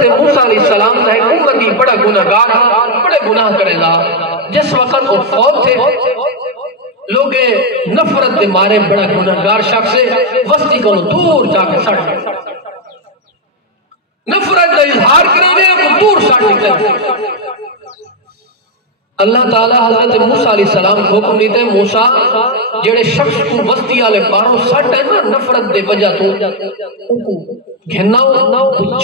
حضرت موسیٰ علیہ السلام کا ایک امتی بڑا گناہگار بڑے گناہ کرے گا. جس وقت وہ فوت تھے لوگ نفرت دے مارے بڑا گناہگار شخص سے وسطی کو دور جا کے سڑ گئے. نفرت کا اظہار کرنے کو دور سڑ گئے. اللہ تعالیٰ حضرت موسیٰ علیہ السلام کو حکم دیتے ہیں موسیٰ جڑے شخص کو وسطی والے پاروں سٹ ہے نا نفرت دے وجہ تو گھناؤ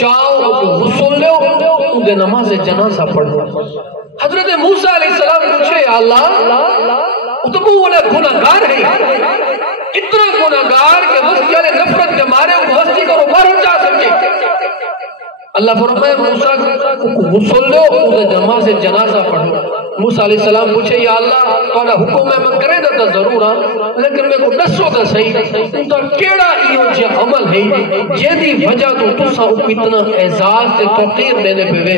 چاؤ غسل لو ان دے نماز جنازہ پڑھو. حضرت موسیٰ علیہ السلام پوچھے یا اللہ تو وہ بڑا گناہگار ہے اتنا گناہگار کہ وسطی والے نفرت کے مارے وہ وسطی کو باہر جا سکے. اللہ فرمائے موسیٰ کو غسل لو ان دے نماز جنازہ پڑھو. موسیٰ علیہ السلام پوچھے یا اللہ تھوڑا حکم ہے میں کرے دا ضرور ہاں لیکن میں کو دسو دا صحیح تو کیڑا ایو جے عمل ہے جیدی وجہ تو تسا کو اتنا اعزاز تے توقیر دینے پہ وے.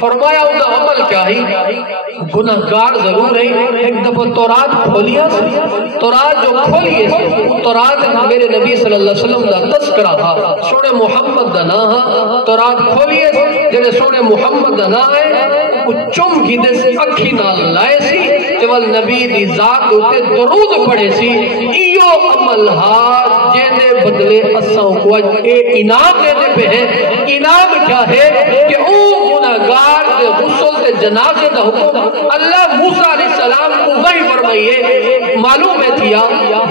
فرمایا ان دا عمل کیا ہے گناہگار ضرور ہے. ایک دفعہ تورات کھولیا تورات جو کھولیے تورات میرے نبی صلی اللہ علیہ وسلم دا تذکرہ تھا سونے محمد دا نام تورات کھولیے جنہیں سونے محمد دا نام ہے وہ چم کی دے سے اکھی نال لائے سی جوال نبی دی ذات ہوتے درود پڑھے سی ایو عمل ہاتھ جینے بدلے اساں کو اے انعام دینے پہ ہے. انعام کیا ہے کہ او گناہگار دے غسل دے جنازے دا حکم اللہ موسیٰ علیہ السلام کو وہی فرمائیے. معلوم ہے تھیا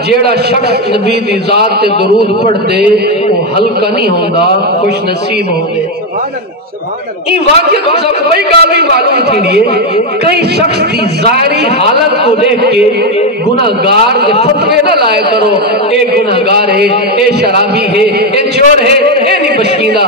جیڑا شخص نبی دی ذات تے درود پڑھ دے وہ ہلکا نہیں ہوندہ خوش نصیب ہوندے. یہ واقعہ کو سب بڑی گالی معلوم تھی لیے کئی شخص دی ظاہری حالت کو دیکھ کے گناہگار دے فتوے نہ لائے کرو اے گناہگار ہے اے شرابی ہے اے چور ہے اے نہیں بشکیدہ.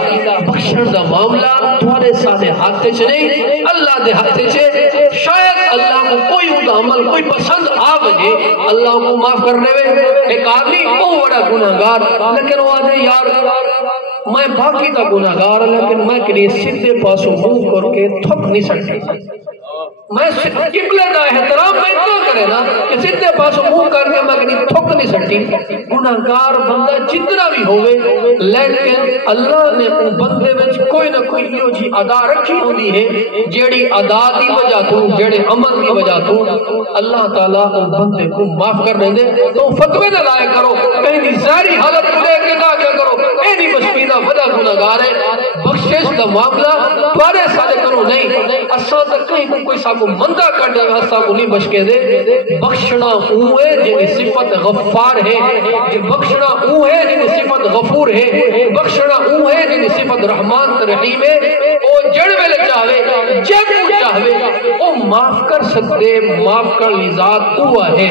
بخشن دا معاملہ تمہارے ساتھ ہاتھے چھ نہیں اللہ دے ہاتھے چھ. شاید اللہ کو کوئی ہوتا عمل کوئی پسند آ وجے اللہ کو معاف کرنے میں. ایک آدمی بہت بڑا گناہگار لیکن وہ آدھے یار میں باقی دا گناہگار لیکن میں کنی سیدھے پاسوں منہ کر کے تھک نہیں سکتی. میں قبلے دا احترام میں اتنا کرے نا کہ سیدھے پاسوں منہ کر کے میں کنی تھک نہیں سکتی. گناہگار بندہ جتنا بھی ہوئے لیکن اللہ نے ان بندے میں کوئی نہ کوئی یہ جی ادا رکھی ہوتی ہے جیڑی ادا دی وجہ تو جیڑے عمل دی وجہ تو اللہ تعالیٰ ان بندے کو معاف کر دے. تو فتوے نہ لائے کرو کہیں بھی ظاہری حالت کو لے کے نہ کیا کرو اے نہیں بشمیدہ بڑا گناہگار ہے. بخشش کا معاملہ تمہارے سارے کرو نہیں اساں تک کہیں کوئی سا کو مندہ کر دے اساں کو نہیں بچ کے دے. بخشنا وہ ہے جنہی صفت غفار ہے بخشنا وہ ہے جنہی صفت غفور ہے بخشنا وہ ہے جنہی صفت رحمان رحیم ہے. وہ جڑ ویلے چاہوے جب وہ چاہوے وہ معاف کر سکتے معاف کر لی ذات وہ ہے.